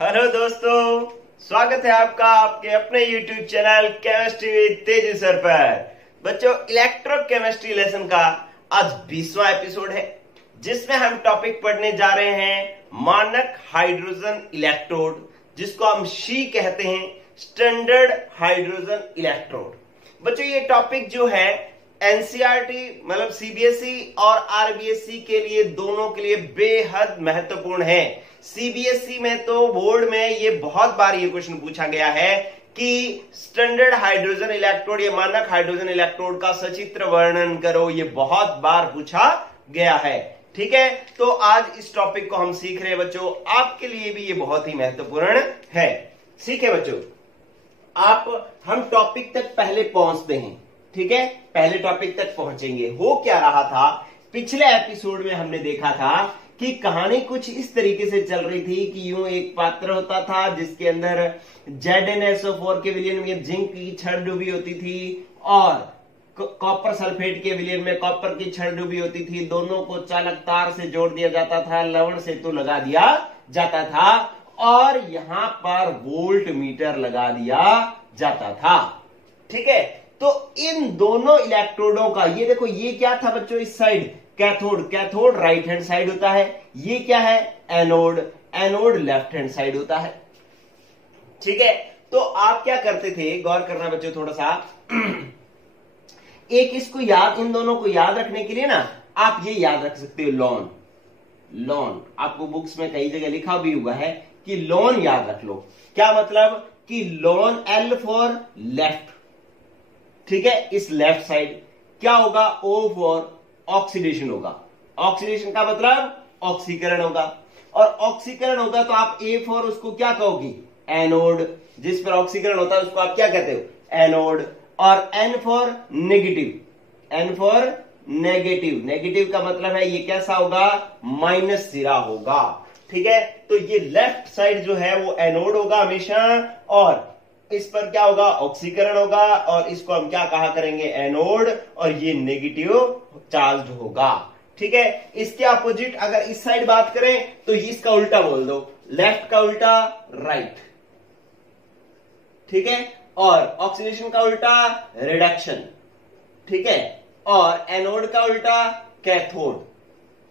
Hello दोस्तों, स्वागत है आपका आपके अपने YouTube चैनल केमिस्ट्री विद तेजी सर पर। बच्चों, इलेक्ट्रोकेमिस्ट्री लेसन का आज 20वां एपिसोड है, जिसमें हम टॉपिक पढ़ने जा रहे हैं मानक हाइड्रोजन इलेक्ट्रोड, जिसको हम शी कहते हैं, स्टैंडर्ड हाइड्रोजन इलेक्ट्रोड। बच्चों, ये टॉपिक जो है एनसीईआरटी मतलब सीबीएसई और आरबीएसई के लिए दोनों के लिए बेहद महत्वपूर्ण है। सीबीएसई में तो बोर्ड में ये बहुत बार ये क्वेश्चन पूछा गया है कि स्टैंडर्ड हाइड्रोजन इलेक्ट्रोड, ये मानक हाइड्रोजन इलेक्ट्रोड का सचित्र वर्णन करो, ये बहुत बार पूछा गया है। ठीक है, तो आज इस टॉपिक को हम सीख रहे हैं बच्चों, आपके लिए भी ये बहुत ही महत्वपूर्ण है। सीखे बच्चों, हम टॉपिक तक पहले पहुंचते हैं। ठीक है, पहले टॉपिक तक पहुंचेंगे। हो क्या रहा था, पिछले एपिसोड में हमने देखा था कि कहानी कुछ इस तरीके से चल रही थी कि यूं एक पात्र होता था जिसके अंदर ZnSO4 के विलयन में जिंक की छड़ डूबी होती थी और कॉपर सल्फेट के विलयन में कॉपर की छड़ डूबी होती थी। दोनों को चालक तार से जोड़ दिया जाता था, लवण सेतु लगा दिया जाता था और यहां पर वोल्ट मीटर लगा दिया जाता था। ठीक है, तो इन दोनों इलेक्ट्रोडों का, ये देखो, ये क्या था बच्चों, इस side cathode right hand side होता है। ये क्या है, एनोड लेफ्ट हैंड साइड होता है। ठीक है, तो आप क्या करते थे, गौर करना बच्चों थोड़ा सा। एक इसको इन दोनों को याद रखने के लिए ना आप ये याद रख सकते हो, लॉन आपको बुक्स में कई जगह लिखा भी हुआ है कि लॉन याद रख लो। क्या मतलब कि लॉन, L फॉर लेफ्ट। ठीक है, इस लेफ्ट साइड क्या होगा, O फॉर ऑक्सीडेशन होगा। ऑक्सीडेशन का मतलब ऑक्सीकरण होगा, और ऑक्सीकरण होगा तो आप A फॉर उसको क्या कहोगी, एनोड। जिस पर ऑक्सीकरण होता है उसको आप क्या कहते हो, एनोड। और N फॉर नेगेटिव। नेगेटिव का मतलब है ये कैसा होगा, माइनस सिरा होगा। ठीक है, तो ये लेफ्ट साइड जो है वो एनोड होगा हमेशा, और इस पर क्या होगा, ऑक्सीकरण होगा, और इसको हम क्या कहा करेंगे, एनोड, और ये नेगेटिव चार्ज होगा। ठीक है, इसके अपोजिट अगर इस साइड बात करें तो इसका उल्टा बोल दो, लेफ्ट का उल्टा राइट। ठीक है, और ऑक्सीडेशन का उल्टा रिडक्शन। ठीक है, और एनोड का उल्टा कैथोड,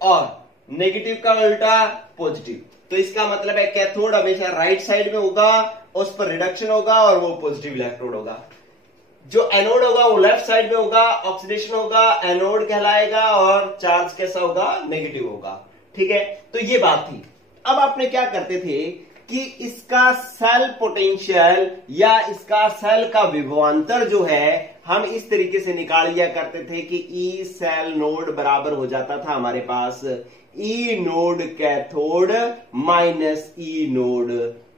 और नेगेटिव का उल्टा पॉजिटिव। तो इसका मतलब है कैथोड हमेशा राइट साइड में होगा, उस पर रिडक्शन होगा और वो पॉजिटिव इलेक्ट्रोड होगा। जो एनोड होगा वो लेफ्ट साइड में होगा, ऑक्सीडेशन होगा, एनोड कहलाएगा, और चार्ज कैसा होगा, नेगेटिव होगा। ठीक है, तो ये बात थी। अब आपने क्या करते थे कि इसका सेल पोटेंशियल या इसका सेल का विभवांतर जो है हम इस तरीके से निकाल लिया करते थे कि ई सेल नोड बराबर हो जाता था हमारे पास E node cathode minus E node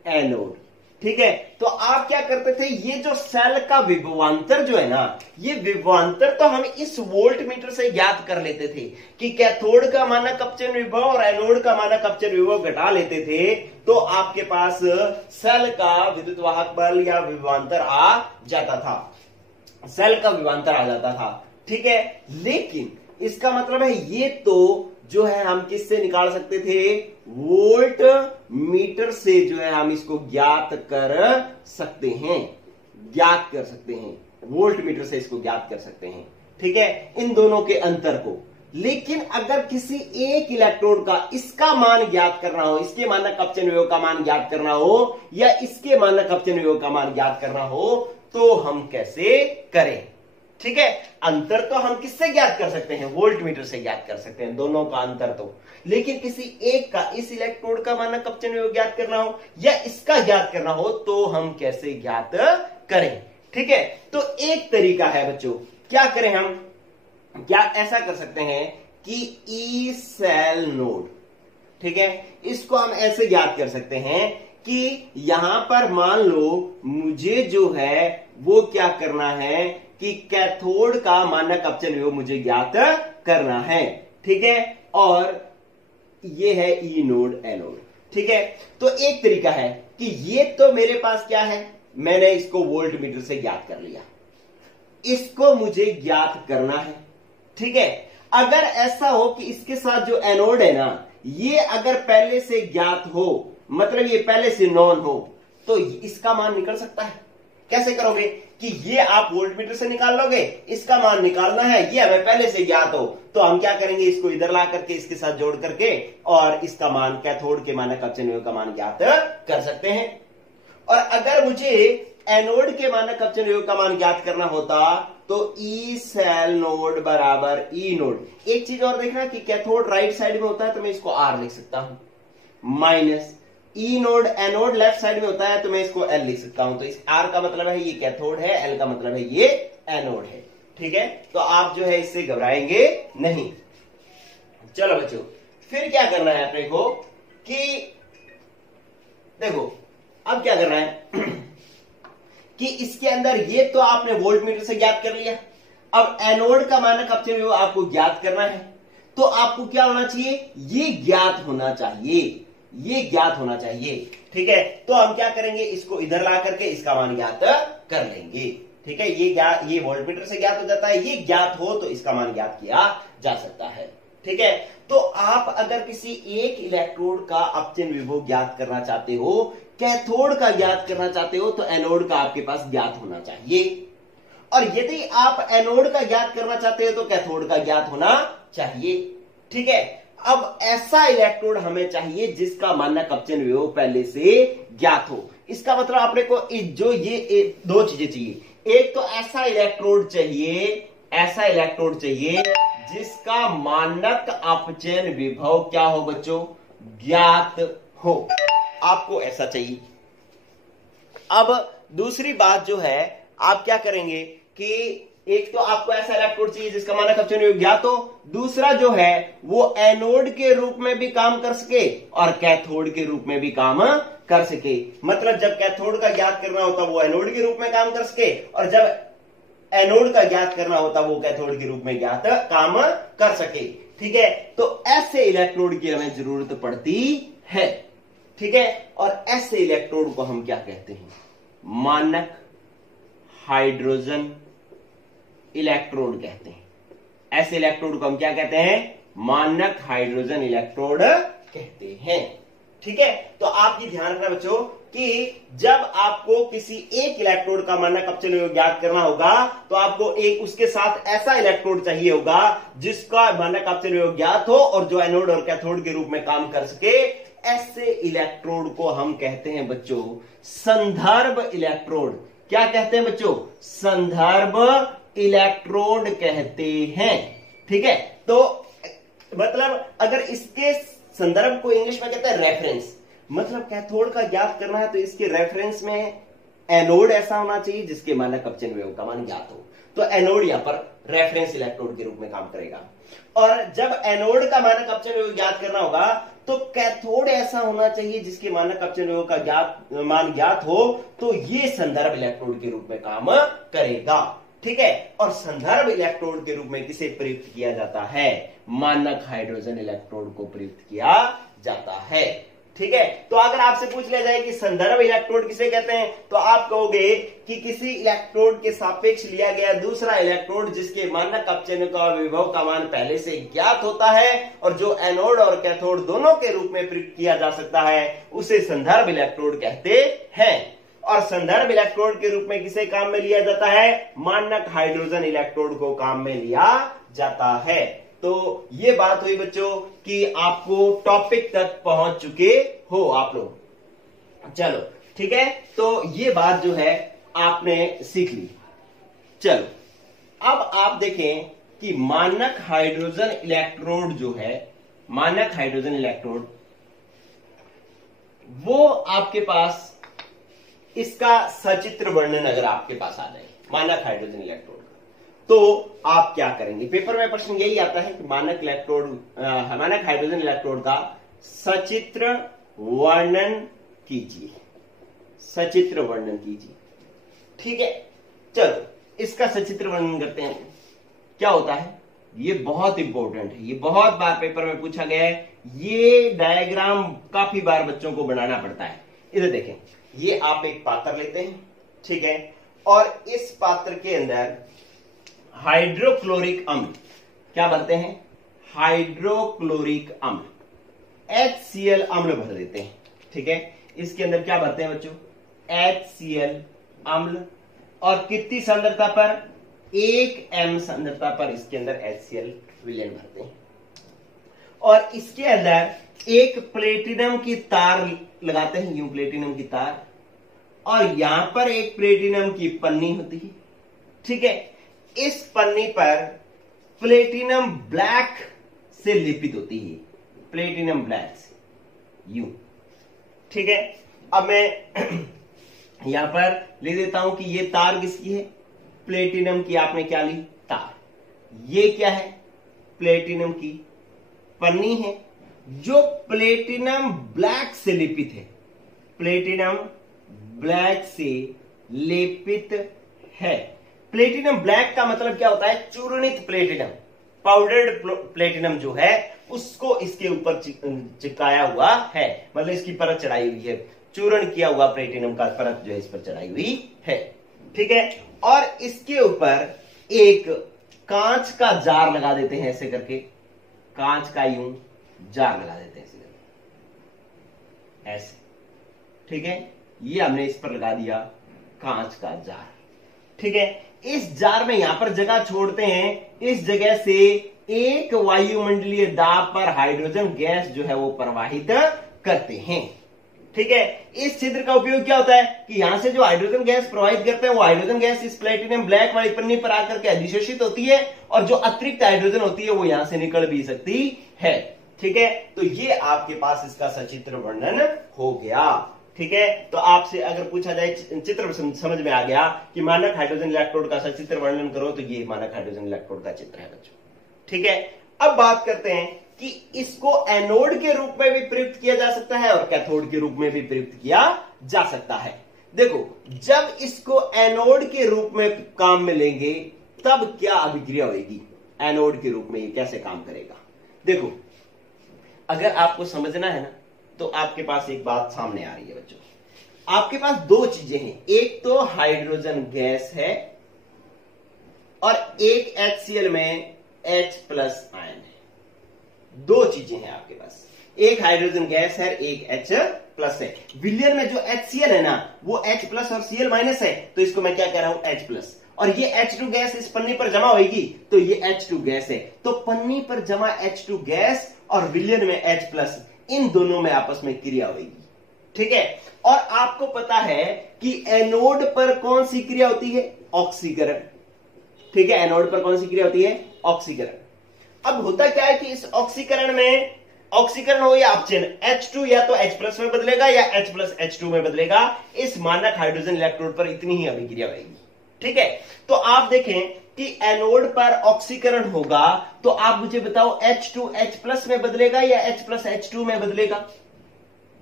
anode. ठीक है, तो आप क्या करते थे, ये जो सेल का विभवांतर जो है ना, ये विभवांतर तो हम इस वोल्ट मीटर से ज्ञात कर लेते थे कि कैथोड का मानक अपचयन विभव और एनोड का मानक अपचयन विभव घटा लेते थे, तो आपके पास सेल का विद्युत वाहक बल या विभवांतर आ जाता था, सेल का विभवांतर आ जाता था। ठीक है, लेकिन इसका मतलब है ये तो जो है हम किससे निकाल सकते थे, वोल्ट मीटर से जो है हम इसको ज्ञात कर सकते हैं, वोल्ट मीटर से इसको ज्ञात कर सकते हैं। ठीक है, इन दोनों के अंतर को। लेकिन अगर किसी एक इलेक्ट्रोड का इसका मान ज्ञात करना हो, इसके मानक अपचयन विभव का मान ज्ञात करना हो, या इसके मानक अपचयन विभव का मान ज्ञात करना हो, तो हम कैसे करें। ठीक है, अंतर तो हम किससे ज्ञात कर सकते हैं, वोल्ट मीटर से ज्ञात कर सकते हैं, दोनों का अंतर तो। लेकिन किसी एक का, इस इलेक्ट्रोड का मानक अपचयन विभव ज्ञात करना हो या इसका ज्ञात करना हो, तो हम कैसे ज्ञात करें। ठीक है, तो एक तरीका है बच्चों, क्या करें हम, क्या ऐसा कर सकते हैं कि ई सेल नोड, ठीक है, इसको हम ऐसे ज्ञात कर सकते हैं कि यहां पर मान लो मुझे जो है वो क्या करना है कि कैथोड का मानक अपचयन विभव मुझे ज्ञात करना है। ठीक है, और ये है ई नोड एनोड। ठीक है, तो एक तरीका है कि ये तो मेरे पास क्या है, मैंने इसको वोल्ट मीटर से ज्ञात कर लिया, इसको मुझे ज्ञात करना है। ठीक है, अगर ऐसा हो कि इसके साथ जो एनोड है ना, ये अगर पहले से ज्ञात हो, मतलब ये पहले से नॉन हो, तो इसका मान निकल सकता है। कैसे करोगे कि ये आप वोल्टमीटर से निकाल लोगे, इसका मान निकालना है, ये हमें पहले से ज्ञात हो, तो हम क्या करेंगे, इसको इधर ला करके इसके साथ जोड़ करके और इसका मान कैथोड के मानक अपचन विभव का मान ज्ञात कर सकते हैं। और अगर मुझे एनोड के मानक अपचन विभव का मान ज्ञात करना होता तो ई सेल नोड बराबर ई नोड। एक चीज और देखना कि कैथोड राइट साइड में होता है तो मैं इसको आर लिख सकता हूं, minus E node anode left side में होता है तो मैं इसको एल लिख सकता हूं। तो इस आर का मतलब है ये कैथोड है, एल का मतलब है ये एनोड है। ठीक है, तो आप जो है इससे घबराएंगे नहीं। चलो बच्चों, फिर क्या करना है अपने को कि देखो अब क्या करना है कि इसके अंदर ये तो आपने वोल्टमीटर से ज्ञात कर लिया, अब एनोड का मानक अपचन विभव आपको ज्ञात करना है, तो आपको क्या होना चाहिए, ये ज्ञात होना चाहिए, ये ज्ञात होना चाहिए। ठीक है, तो हम क्या करेंगे, इसको इधर ला करके इसका मान ज्ञात कर लेंगे। ठीक है, ये वोल्टमीटर से ज्ञात हो जाता है, ये ज्ञात हो तो इसका मान ज्ञात किया जा सकता है। ठीक है, तो आप अगर किसी एक इलेक्ट्रोड का अपचन विभव ज्ञात करना चाहते हो, कैथोड का ज्ञात करना चाहते हो, तो एनोड का आपके पास ज्ञात होना चाहिए। और यदि आप एनोड का ज्ञात करना चाहते हो तो कैथोड का ज्ञात होना चाहिए। ठीक है, अब ऐसा इलेक्ट्रोड हमें चाहिए जिसका मानक अपचन विभव पहले से ज्ञात हो। इसका मतलब आपने को जो ये दो चीजें चाहिए, एक तो ऐसा इलेक्ट्रोड चाहिए, ऐसा इलेक्ट्रोड चाहिए जिसका मानक अपचन विभव क्या हो बच्चों, ज्ञात हो, आपको ऐसा चाहिए। अब दूसरी बात जो है, आप क्या करेंगे कि एक तो आपको ऐसा इलेक्ट्रोड चाहिए जिसका मानक अपचन विभव ज्ञात हो, दूसरा जो है वो एनोड के रूप में भी काम कर सके और कैथोड के रूप में भी काम कर सके। मतलब जब कैथोड का ज्ञात करना होता वो एनोड के रूप में काम कर सके, और जब एनोड का ज्ञात करना होता वो कैथोड के रूप में ज्ञात काम कर सके। ठीक है, तो ऐसे इलेक्ट्रोड की हमें जरूरत पड़ती है। ठीक है, और ऐसे इलेक्ट्रोड को हम क्या कहते हैं, मानक हाइड्रोजन इलेक्ट्रोड कहते हैं। ऐसे इलेक्ट्रोड को हम क्या कहते हैं, मानक हाइड्रोजन इलेक्ट्रोड कहते हैं। ठीक है, तो आप ये ध्यान रखना बच्चों कि जब आपको किसी एक इलेक्ट्रोड का मानक अपचन विभव ज्ञात करना होगा तो आपको एक उसके साथ ऐसा इलेक्ट्रोड चाहिए होगा जिसका मानक अपचन विभव ज्ञात हो और जो एनोड और कैथोड के रूप में काम कर सके। ऐसे इलेक्ट्रोड को हम कहते हैं बच्चों संदर्भ इलेक्ट्रोड। क्या कहते हैं बच्चों, संदर्भ इलेक्ट्रोड कहते हैं। ठीक है, तो मतलब अगर इसके संदर्भ को इंग्लिश में कहते हैं रेफरेंस, मतलब कैथोड का ज्ञात करना है तो इसके रेफरेंस में एनोड ऐसा होना चाहिए जिसके मानक अपचन विभव का मान ज्ञात हो, तो एनोड यहां पर रेफरेंस इलेक्ट्रोड के रूप में काम करेगा। और जब एनोड का मानक अपचन विभव ज्ञात करना होगा तो कैथोड ऐसा होना चाहिए जिसके मानक अपचन विभव का मान ज्ञात हो, तो ये संदर्भ इलेक्ट्रोड के रूप में काम करेगा। ठीक है, और संदर्भ इलेक्ट्रोड के रूप में किसे प्रयुक्त किया जाता है, मानक हाइड्रोजन इलेक्ट्रोड को प्रयुक्त किया जाता है। ठीक है, तो अगर आपसे पूछ लिया जाए कि संदर्भ इलेक्ट्रोड किसे कहते हैं, तो आप कहोगे कि किसी इलेक्ट्रोड के सापेक्ष लिया गया दूसरा इलेक्ट्रोड जिसके मानक अपचन का विभव का मान पहले से ज्ञात होता है और जो एनोड और कैथोड दोनों के रूप में प्रयुक्त किया जा सकता है, उसे संदर्भ इलेक्ट्रोड कहते हैं। और संदर्भ इलेक्ट्रोड के रूप में किसे काम में लिया जाता है, मानक हाइड्रोजन इलेक्ट्रोड को काम में लिया जाता है। तो ये बात हुई बच्चों कि आपको टॉपिक तक पहुंच चुके हो आप लोग। चलो ठीक है, तो ये बात जो है आपने सीख ली। चलो अब आप देखें कि मानक हाइड्रोजन इलेक्ट्रोड जो है, मानक हाइड्रोजन इलेक्ट्रोड वो आपके पास इसका सचित्र वर्णन अगर आपके पास आ जाए मानक हाइड्रोजन इलेक्ट्रोड, तो आप क्या करेंगे, पेपर में प्रश्न यही आता है कि मानक हाइड्रोजन इलेक्ट्रोड का सचित्र वर्णन कीजिए, सचित्र वर्णन कीजिए। ठीक है, चलो इसका सचित्र वर्णन करते हैं। क्या होता है, ये बहुत इंपॉर्टेंट है, ये बहुत बार पेपर में पूछा गया है, ये डायग्राम काफी बार बच्चों को बनाना पड़ता है। इधर देखें, ये आप एक पात्र लेते हैं, ठीक है, और इस पात्र के अंदर हाइड्रोक्लोरिक अम्ल क्या भरते हैं, हाइड्रोक्लोरिक अम्ल। HCl अम्ल भर देते हैं। ठीक है, इसके अंदर क्या भरते हैं बच्चों? HCl अम्ल, और कितनी सांद्रता पर? 1 m सांद्रता पर इसके अंदर HCl विलयन भरते हैं। और इसके अंदर एक प्लेटिनम की तार लगाते हैं, यूं प्लेटिनम की तार, और यहां पर एक प्लेटिनम की पन्नी होती है। ठीक है, इस पन्नी पर प्लेटिनम ब्लैक से लेपित होती है, प्लेटिनम ब्लैक से, यूं। ठीक है, अब मैं यहां पर ले देता हूं कि ये तार किसकी है? प्लेटिनम की। आपने क्या ली? तार। ये क्या है? प्लेटिनम की पन्नी है जो प्लेटिनम ब्लैक से लेपित है, प्लेटिनम ब्लैक से लेपित है। प्लेटिनम ब्लैक का मतलब क्या होता है? चूर्णित प्लेटिनम, पाउडर्ड प्लेटिनम जो है उसको इसके ऊपर चिपकाया हुआ है, मतलब इसकी परत चढ़ाई हुई है, चूर्ण किया हुआ प्लेटिनम का परत जो है इस पर चढ़ाई हुई है। ठीक है, और इसके ऊपर एक कांच का जार लगा देते हैं, ऐसे करके कांच का यूं जार लगा देते हैं, ऐसे। ठीक है, ये हमने इस पर लगा दिया कांच का जार। ठीक है, इस जार में यहां पर जगह छोड़ते हैं, इस जगह से एक वायुमंडलीय दाब पर हाइड्रोजन गैस जो है वो प्रवाहित करते हैं। ठीक है, इस छिद्र का उपयोग क्या होता है कि यहां से जो हाइड्रोजन गैस प्रवाहित करते हैं वो हाइड्रोजन गैस इस प्लेटिनम ब्लैक वाली पन्नी पर आकर के अधिशोषित होती है, और जो अतिरिक्त हाइड्रोजन होती है वो यहां से निकल भी सकती है। ठीक है, तो ये आपके पास इसका सचित्र वर्णन हो गया। ठीक है, तो आपसे अगर पूछा जाए, चित्र समझ में आ गया कि मानक हाइड्रोजन इलेक्ट्रोड का सचित्र वर्णन करो, तो ये मानक हाइड्रोजन इलेक्ट्रोड का चित्र है बच्चों। ठीक है, अब बात करते हैं कि इसको एनोड के रूप में भी प्रयुक्त किया जा सकता है और कैथोड के रूप में भी प्रयुक्त किया जा सकता है। देखो, जब इसको एनोड के रूप में काम में लेंगे तब क्या अभिक्रिया होगी, एनोड के रूप में ये कैसे काम करेगा? देखो, अगर आपको समझना है ना, तो आपके पास एक बात सामने आ रही है बच्चों। आपके पास दो चीजें हैं, एक तो हाइड्रोजन गैस है और एक HCl में H प्लस आयन है। दो चीजें हैं आपके पास, एक हाइड्रोजन गैस है, एक H प्लस है। विलयन में जो HCl है ना, वो H प्लस और Cl माइनस है, तो इसको मैं क्या कह रहा हूं? H plus. और ये H2 गैस इस पन्नी पर जमा होगी, तो ये H2 गैस है। तो पन्नी पर जमा H2 गैस और विलयन में H प्लस, इन दोनों में आपस में क्रिया होगी। ठीक है, और आपको पता है कि एनोड पर कौन सी क्रिया होती है? ऑक्सीकरण। ठीक है, एनोड पर कौन सी क्रिया होती है? ऑक्सीकरण। अब होता क्या है कि इस ऑक्सीकरण में, ऑक्सीकरण हो या अपचयन, H2 या तो H प्लस में बदलेगा या H प्लस H2 में बदलेगा। इस मानक हाइड्रोजन इलेक्ट्रोड पर इतनी ही अभिक्रिया होगी। ठीक है, तो आप देखें कि एनोड पर ऑक्सीकरण होगा, तो आप मुझे बताओ H2 H प्लस में बदलेगा या H प्लस H2 में बदलेगा?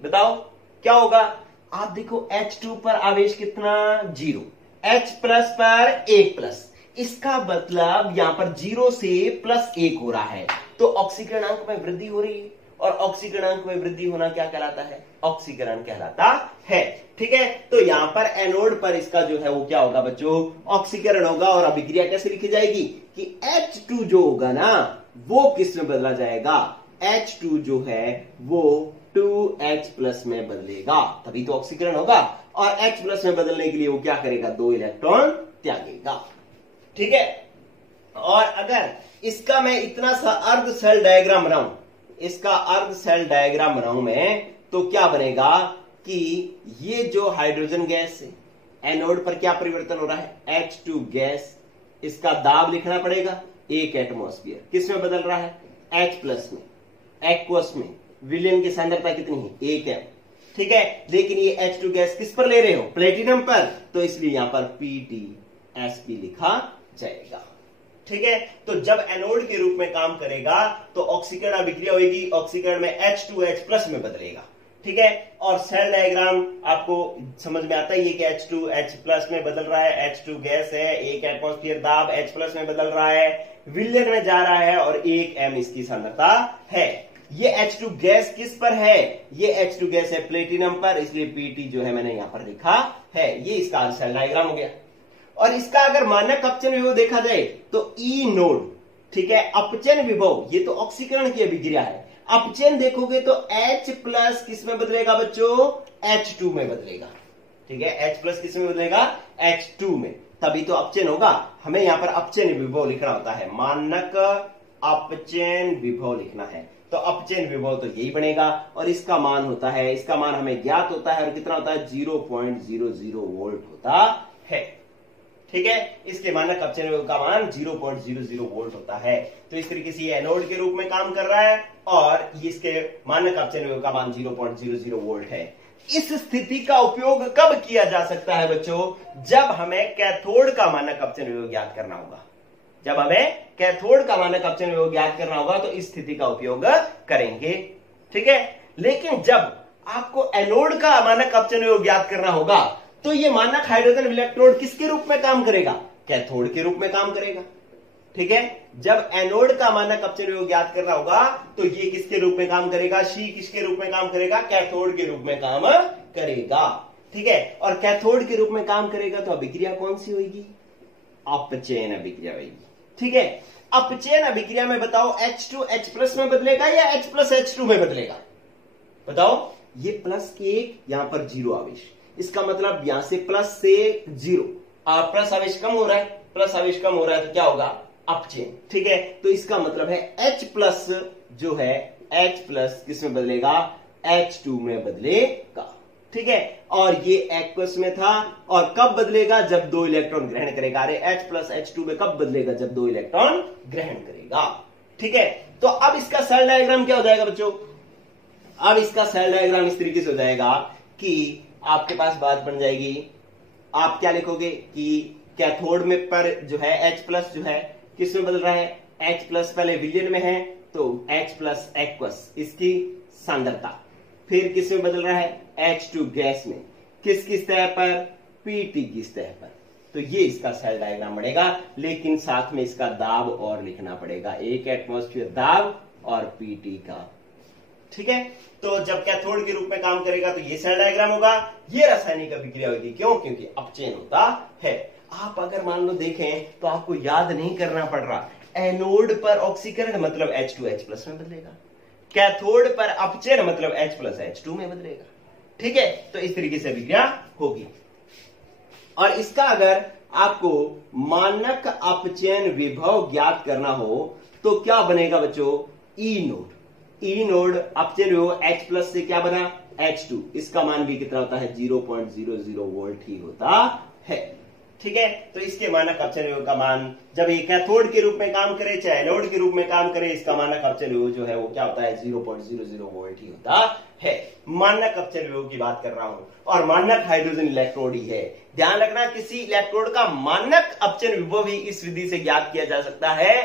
बताओ क्या होगा? आप देखो, H2 पर आवेश कितना? 0, H प्लस पर 1 प्लस, इसका मतलब यहां पर 0 से +1 हो रहा है, तो ऑक्सीकरणांक में वृद्धि हो रही है, और ऑक्सीकरणांक में वृद्धि होना क्या कहलाता है? ऑक्सीकरण कहलाता है। ठीक है, तो यहां पर एनोड पर इसका जो है वो क्या होगा बच्चों? ऑक्सीकरण होगा। और अभिक्रिया कैसे लिखी जाएगी कि H2 जो होगा ना, वो किस में बदला जाएगा? H2 जो है वो 2H प्लस में बदलेगा, तभी तो ऑक्सीकरण होगा। और H प्लस में बदलने के लिए वो क्या करेगा? 2 इलेक्ट्रॉन त्यागेगा। ठीक है, और अगर इसका मैं इतना सा अर्ध सेल डायग्राम बनाऊं, इसका अर्ध सेल डायग्राम बनाऊं मैं, तो क्या बनेगा कि ये जो हाइड्रोजन गैस है, एनोड पर क्या परिवर्तन हो रहा है? H2 गैस, इसका दाब लिखना पड़ेगा 1 एटमॉस्फेयर। किस में बदल रहा है? H प्लस में, एक्वस में। विलयन की सांद्रता कितनी है? 1 m। ठीक है, लेकिन ये H2 गैस किस पर ले रहे हो? प्लेटिनम पर, तो इसलिए यहां पर PTSP लिखा जाएगा। ठीक है, तो जब एनोड के रूप में काम करेगा तो ऑक्सीकरण अभिक्रिया होगी, ऑक्सीकरण में H2 H प्लस में बदलेगा। ठीक है, और सेल डायग्राम आपको समझ में आता ही है कि H2 H प्लस में बदल रहा है, H2 गैस है, 1 एटमॉस्फेयर दाब, H प्लस में बदल रहा है, विलयन में जा रहा है, और 1 m इसकी सांद्रता है। ये H2 गैस किस पर है? ये H2 गैस है प्लेटिनम पर, इसलिए PT जो है मैंने यहां पर लिखा है। ये इसका सेल डायग्राम हो गया। और इसका अगर मानक अपचयन विभव देखा जाए तो E नोड, ठीक है, अपचयन विभव, ये तो ऑक्सीकरण की अभिक्रिया है। अपचयन देखोगे तो H प्लस किस में बदलेगा बच्चों? H2 में बदलेगा। ठीक है, H प्लस किस में बदलेगा? H2 में, तभी तो अपचयन होगा। हमें यहां पर अपचयन विभव लिखना होता है, मानक अपचयन विभव लिखना है, तो अपचयन विभव तो यही बनेगा और इसका मान होता है, इसका मान हमें ज्ञात होता है और कितना होता है? 0.00 वोल्ट होता है। ठीक है, इसके मानक अपचयन विभव का मान 0.00 वोल्ट होता है। तो इस तरीके से ये एनोड के रूप में काम कर रहा है और इसके मानक अपचयन विभव का मान 0.00 वोल्ट है। इस स्थिति का उपयोग कब किया जा सकता है बच्चों? जब हमें कैथोड का मानक अपचयन विभव ज्ञात करना होगा। जब हमें कैथोड का मानक अपचयन विभव ज्ञात करना होगा तो इस स्थिति का उपयोग करेंगे। ठीक है, लेकिन जब आपको एनोड का मानक अपचयन विभव ज्ञात करना होगा तो ये मानक हाइड्रोजन इलेक्ट्रोड किसके रूप में काम करेगा? कैथोड के रूप में काम करेगा। ठीक है, जब एनोड का मानक अपचयन विभव ज्ञात करना होगा तो ये किसके रूप में काम करेगा? सी किसके रूप में काम करेगा? कैथोड के रूप में काम करेगा। ठीक है, और कैथोड के रूप में काम करेगा तो अभिक्रिया कौन सी होगी? अपचयन अभिक्रिया होगी। ठीक है, अपचयन अभिक्रिया में बताओ H2 H प्लस में बदलेगा या H प्लस H2 में बदलेगा? बताओ। ये प्लस 1 यहां पर 0 आवेश, इसका मतलब यहां से प्लस से 0 और प्लस आवेश कम हो रहा है, प्लस आवेश कम हो रहा है तो क्या होगा? अपचयन। ठीक है, तो इसका मतलब है H प्लस जो है H प्लस किस में बदलेगा? H2 में बदलेगा। ठीक है, और ये एक्वस में था और कब बदलेगा? जब 2 इलेक्ट्रॉन ग्रहण करेगा। अरे H प्लस H2 में कब बदलेगा? जब 2 इलेक्ट्रॉन ग्रहण करेगा। ठीक है, तो अब इसका सेल डायग्राम क्या हो जाएगा बच्चों? अब इसका सेल डायग्राम इस तरीके से हो जाएगा कि आपके पास बात बन जाएगी, आप क्या लिखोगे कि कैथोड में पर जो है H प्लस जो है किस में बदल रहा है? H प्लस पहले विलयन में है तो H प्लस एक्वस इसकी सांद्रता, फिर किस में बदल रहा है? H2 गैस में, किसकी सतह पर? Pt की सतह पर। तो ये इसका सेल डायग्राम बनेगा, लेकिन साथ में इसका दाब और लिखना पड़ेगा, 1 एटमॉस्फेयर दाब और Pt का। ठीक है, तो जब कैथोड के रूप में काम करेगा तो ये सेल डायग्राम होगा, ये रासायनिक अभिक्रिया होगी। क्यों? क्योंकि अपचयन होता है। आप अगर मान लो देखें तो आपको याद नहीं करना पड़ रहा, एनोड पर ऑक्सीकरण मतलब H2 H प्लस में बदलेगा, कैथोड पर अपचयन मतलब H प्लस H2 में बदलेगा। ठीक है, तो इस तरीके से अभिक्रिया होगी। और इसका अगर आपको मानक अपचयन विभव ज्ञात करना हो तो क्या बनेगा बच्चों? ई नोड। ई नोड अपचयन विभव H प्लस से क्या बना? H2, इसका मान भी कितना होता है? 0.00 वोल्ट ही होता है। ठीक है, तो इसके मानक अपचयन विभव का मान जब ये कैथोड के रूप में काम करे चाहे एनोड के रूप में काम करे, इसका मानक अपचयन विभव जो है वो क्या होता है? 0.00 वोल्ट ही होता है। मानक अपचयन विभव की बात कर रहा हूं और मानक हाइड्रोजन इलेक्ट्रोड ही है। ध्यान रखना, किसी इलेक्ट्रोड का मानक अपचयन विभव ही इस विधि से ज्ञात किया जा सकता है,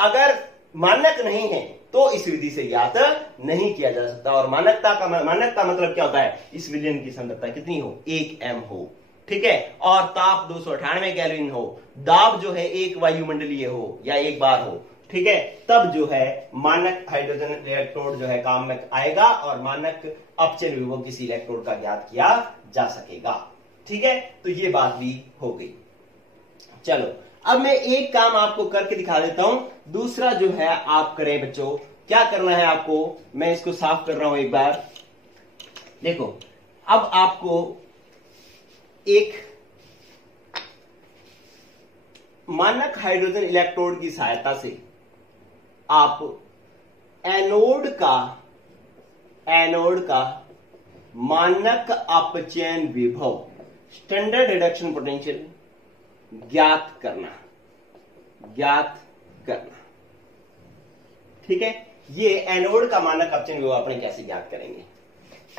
अगर मानक नहीं है तो इस विधि से ज्ञात नहीं किया जा सकता। और मानकता मतलब क्या होता है? इस विलयन की सांद्रता कितनी हो? 1 m हो। ठीक है, और ताप 298 केल्विन हो, दाब जो है 1 वायुमंडलीय हो या 1 बार हो। ठीक है, तब जो है मानक हाइड्रोजन इलेक्ट्रोड जो है काम में आएगा और मानक अपचयन विभव किसी इलेक्ट्रोड का ज्ञात किया जा सकेगा। ठीक है, तो ये बात भी हो गई। चलो अब मैं एक काम आपको करके दिखा देता हूं, दूसरा जो है आप करें बच्चों। क्या करना है आपको? मैं इसको साफ कर रहा हूं एक बार। देखो, अब आपको एक मानक हाइड्रोजन इलेक्ट्रोड की सहायता से आप एनोड का मानक अपचयन विभव स्टैंडर्ड रिडक्शन पोटेंशियल ज्ञात करना। ठीक है, ये एनोड का मानक अपचयन विभव अपने कैसे ज्ञात करेंगे?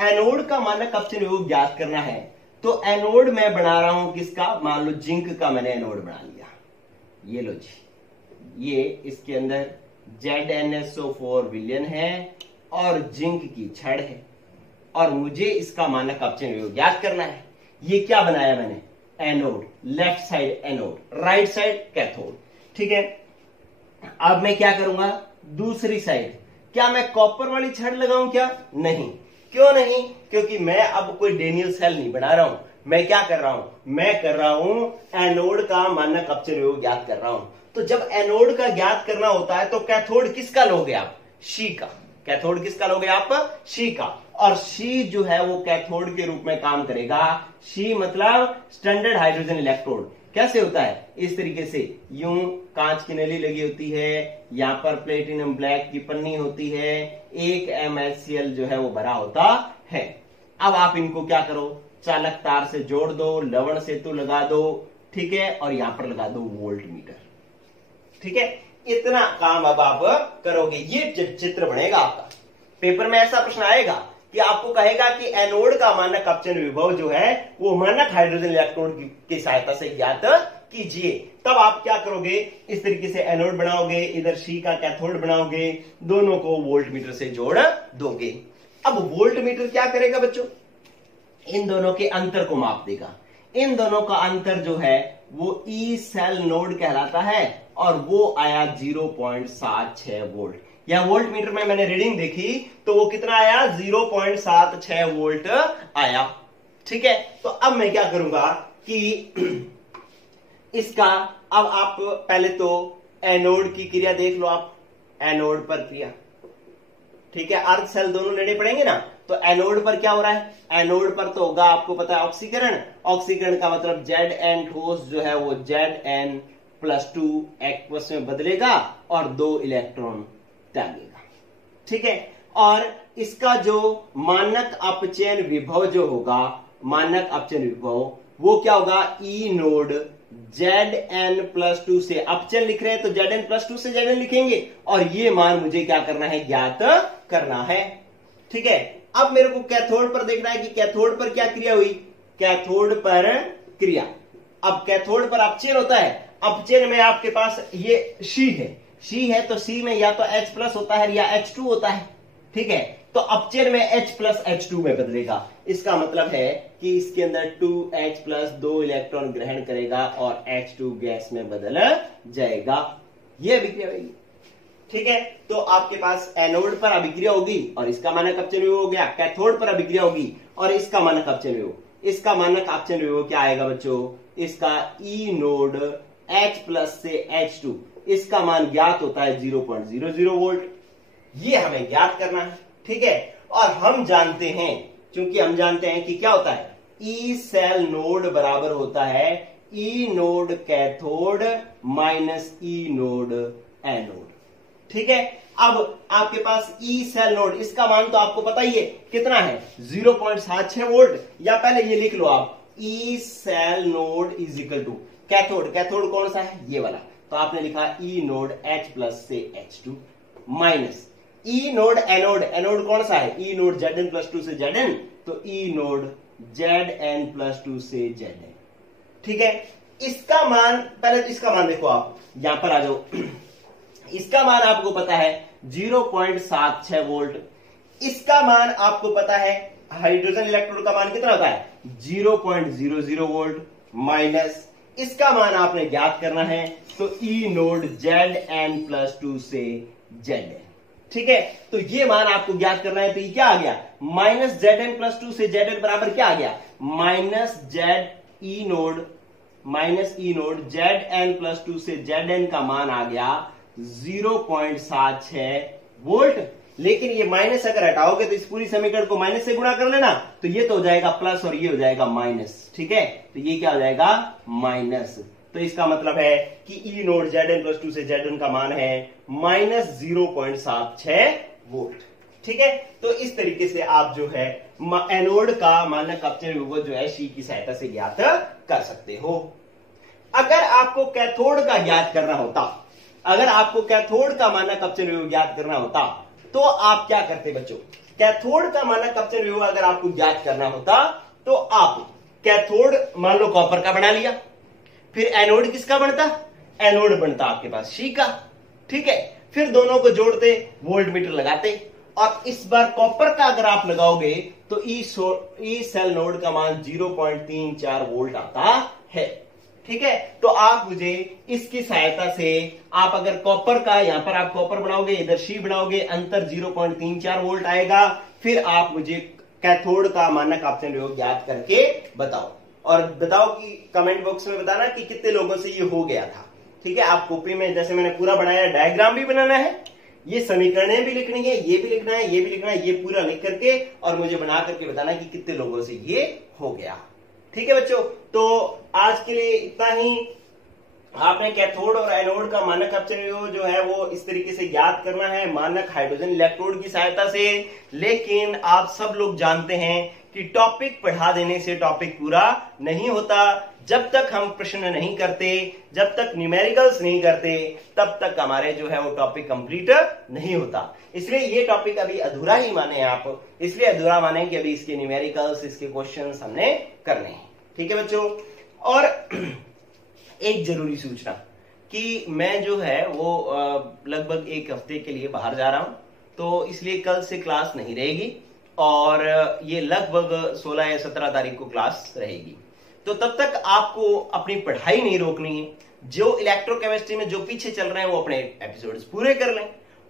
एनोड का मानक अपचयन विभव ज्ञात करना है तो एनोड मैं बना रहा हूं किसका? मान लो जिंक का मैंने एनोड बना लिया। ये लो जी, ये इसके अंदर ZnSO4 विलयन है और जिंक की छड़ है और मुझे इसका मानक अपचयन विभव ज्ञात करना है। ये क्या बनाया मैंने? Anode, left side anode, right side cathode. ठीक है, अब मैं क्या करूंगा? दूसरी साइड क्या मैं कॉपर वाली छड़ लगाऊं क्या? नहीं। क्यों नहीं? क्योंकि मैं अब कोई डेनियल सेल नहीं बना रहा हूं। मैं क्या कर रहा हूं? मैं कर रहा हूं एनोड का मानक अपचयन विभव ज्ञात कर रहा हूं। तो जब एनोड का ज्ञात करना होता है तो कैथोड किसका लोगे आप? सी का। कैथोड किसका लोगे आप? सी का। और सी जो है वो कैथोड के रूप में काम करेगा। सी मतलब स्टैंडर्ड हाइड्रोजन इलेक्ट्रोड। कैसे होता है? इस तरीके से यूं कांच की नली लगी होती है, यहां पर प्लेटिनम ब्लैक की पन्नी होती है, एक MHCl जो है वो भरा होता है। अब आप इनको क्या करो, चालक तार से जोड़ दो, लवण सेतु लगा दो, ठीक है, और यहां पर लगा दो वोल्ट मीटर। ठीक है, इतना काम अब आप करोगे। ये चित्र बनेगा आपका। पेपर में ऐसा प्रश्न आएगा कि आपको कहेगा कि एनोड का मानक अपचन विभव जो है वो मानक हाइड्रोजन इलेक्ट्रोड की सहायता से ज्ञात कीजिए। तब आप क्या करोगे, इस तरीके से एनोड बनाओगे, इधर सी का कैथोड बनाओगे, दोनों को वोल्ट मीटर से जोड़ दोगे। अब वोल्ट मीटर क्या करेगा बच्चों? इन दोनों के अंतर को माप देगा। इन दोनों का अंतर जो है वो ई सेल नोड कहलाता है और वो आया 0.76 वोल्ट। या वोल्ट मीटर में मैंने रीडिंग देखी तो वो कितना आया? 0.76 वोल्ट आया। ठीक है, तो अब मैं क्या करूंगा कि इसका अब आप पहले तो एनोड की क्रिया देख लो। आप एनोड पर क्रिया, ठीक है, अर्ध सेल दोनों लेने पड़ेंगे ना। तो एनोड पर क्या हो रहा है? एनोड पर तो होगा, आपको पता है, ऑक्सीकरण। ऑक्सीकरण का मतलब Zn ठोस जो है वो Zn+2 एक्वस में बदलेगा और 2 इलेक्ट्रॉन त्यागेगा। ठीक है, और इसका जो मानक अपचयन विभव जो होगा, मानक अपचयन विभव वो क्या होगा? ई नोड Zn+2 से, अपचयन लिख रहे हैं तो Zn+2 से Zn लिखेंगे और ये मान मुझे क्या करना है? ज्ञात करना है। ठीक है, अब मेरे को कैथोड पर देखना है कि कैथोड पर क्या क्रिया हुई। कैथोड पर क्रिया, अब कैथोड पर अपचयन होता है। अपचयन में आपके पास ये सी है, सी है तो सी में या तो H+ होता है या H2 होता है। ठीक है, तो अपचयन में H+H2 में बदलेगा। इसका मतलब है कि इसके अंदर 2H+ 2 इलेक्ट्रॉन ग्रहण करेगा और H2 गैस में बदल जाएगा। यह अभिक्रिया होगी। ठीक है, तो आपके पास एनोड पर अभिक्रिया होगी और इसका मानक अपचयन विभव हो गया। कैथोड पर अभिक्रिया होगी और इसका मानक अपचयन विभव। इसका मानक अपचयन विभव क्या आएगा बच्चों? इसका ई नोड H+ से H2, इसका मान ज्ञात होता है 0.00 वोल्ट। ये हमें ज्ञात करना है। ठीक है, और हम जानते हैं, क्योंकि हम जानते हैं कि क्या होता है, ई सेल नोड बराबर होता है ई node cathode minus E node anode. ठीक है, अब आपके पास ई सेल नोड, इसका मान तो आपको पता ही है कितना है? 0.76 वोल्ट। या पहले ये लिख लो आप, E cell node is equal to cathode. Cathode कौन सा है? ये वाला। तो आपने लिखा ई नोड H+ से H2 minus E node anode. Anode कौन सा है? ई नोड Zn+2 से Zn, तो ई नोड Zn+2 से Zn। ठीक है, इसका मान, पहले तो इसका मान देखो, आप यहां पर आ जाओ। इसका मान आपको पता है 0.76 वोल्ट। इसका मान आपको पता है, हाइड्रोजन इलेक्ट्रोड का मान कितना होता है? 0.00 वोल्ट माइनस इसका मान आपने ज्ञात करना है, तो ई नोड Zn+2 से Zn। ठीक है, तो ये मान आपको ज्ञात करना है। तो ये क्या आ गया? माइनस Zn+2 से Zn बराबर क्या आ गया? माइनस ई नोड Zn+2 से Zn का मान आ गया 0.76 वोल्ट। लेकिन ये माइनस अगर हटाओगे तो इस पूरी समीकरण को माइनस से गुणा कर लेना, तो ये तो हो जाएगा प्लस और ये हो जाएगा माइनस। ठीक है, तो ये क्या हो जाएगा? माइनस। तो इसका मतलब है कि ई नोड Zn+2 से Zn का मान है माइनस 0.76 वोल्ट। ठीक है, तो इस तरीके से आप जो है एनोड का मानक अपचयन विभव जो है सी की सहायता से ज्ञात कर सकते हो। अगर आपको कैथोड का ज्ञात करना होता, अगर आपको कैथोड का मानक अपचयन विभव ज्ञात करना होता तो आप क्या करते बच्चों? कैथोड का मानक अपचयन विभव अगर आपको ज्ञात करना होता तो आप कैथोड मान लो कॉपर का बना लिया, फिर एनोड किसका बनता? एनोड बनता आपके पास सी का। ठीक है, फिर दोनों को जोड़ते, वोल्ट मीटर लगाते, और इस बार कॉपर का अगर आप लगाओगे तो ई सेल नोड का मान 0.34 वोल्ट आता है। ठीक है, तो आप मुझे इसकी सहायता से, आप अगर कॉपर का, यहां पर आप कॉपर बनाओगे, इधर सी बनाओगे, अंतर 0.34 वोल्ट आएगा। फिर आप मुझे कैथोड का मानक अपचयन विभव ज्ञात करके बताओ, और बताओ कि कमेंट बॉक्स में बताना कि कितने लोगों से ये हो गया था। ठीक है, आप कॉपी में जैसे मैंने पूरा बनाया, डायग्राम भी बनाना है, ये समीकरणें भी लिखनी है, ये भी लिखना है, ये भी लिखना है, ये पूरा लिख करके और मुझे बना करके बताना कि कितने लोगों से ये हो गया। ठीक है बच्चों, तो आज के लिए इतना ही। आपने कैथोड और एनोड का मानक अपचय जो है वो इस तरीके से ज्ञात करना है, मानक हाइड्रोजन इलेक्ट्रोड की सहायता से। लेकिन आप सब लोग जानते हैं कि टॉपिक पढ़ा देने से टॉपिक पूरा नहीं होता। जब तक हम प्रश्न नहीं करते, जब तक न्यूमेरिकल्स नहीं करते, तब तक हमारे जो है वो टॉपिक कंप्लीट नहीं होता। इसलिए ये टॉपिक अभी अधूरा ही माने आप, इसलिए अधूरा माने कि अभी इसके न्यूमेरिकल्स, इसके क्वेश्चंस हमने करने हैं। ठीक है बच्चों, और एक जरूरी सूचना कि मैं जो है वो लगभग एक हफ्ते के लिए बाहर जा रहा हूं, तो इसलिए कल से क्लास नहीं रहेगी और ये लगभग 16 या 17 तारीख को क्लास रहेगी। तो तब तक आपको अपनी पढ़ाई नहीं रोकनी है। जो इलेक्ट्रोकेमिस्ट्री में जो पीछे चल रहे हैं वो अपने एपिसोड्स पूरे कर लें,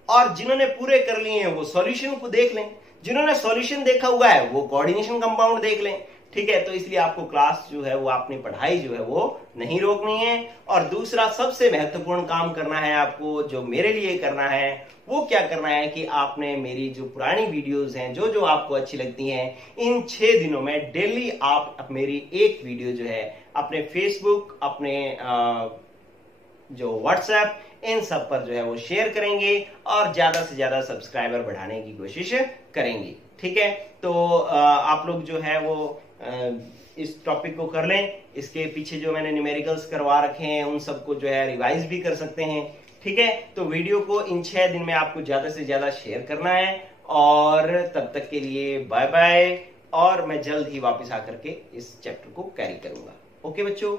और जिन्होंने पूरे कर लिए हैं वो सॉल्यूशन को देख लें, जिन्होंने सॉल्यूशन देखा हुआ है वो कोऑर्डिनेशन कंपाउंड देख लें। ठीक है, तो इसलिए आपको क्लास जो है वो अपनी पढ़ाई जो है वो नहीं रोकनी है। और दूसरा सबसे महत्वपूर्ण काम करना है आपको, जो मेरे लिए करना है, वो क्या करना है कि आपने मेरी जो पुरानी वीडियोस हैं जो जो आपको अच्छी लगती हैं, इन 6 दिनों में डेली आप मेरी एक वीडियो जो है अपने फेसबुक, अपने जो व्हाट्सएप, इन सब पर जो है वो शेयर करेंगे और ज्यादा से ज्यादा सब्सक्राइबर बढ़ाने की कोशिश करेंगे। ठीक है, तो आप लोग जो है वो इस टॉपिक को कर लें। इसके पीछे जो मैंने न्यूमेरिकल्स करवा रखे हैं उन सबको जो है रिवाइज भी कर सकते हैं। ठीक है, तो वीडियो को इन 6 दिन में आपको ज्यादा से ज्यादा शेयर करना है। और तब तक के लिए बाय बाय, और मैं जल्द ही वापस आकर के इस चैप्टर को कैरी करूंगा। ओके बच्चों।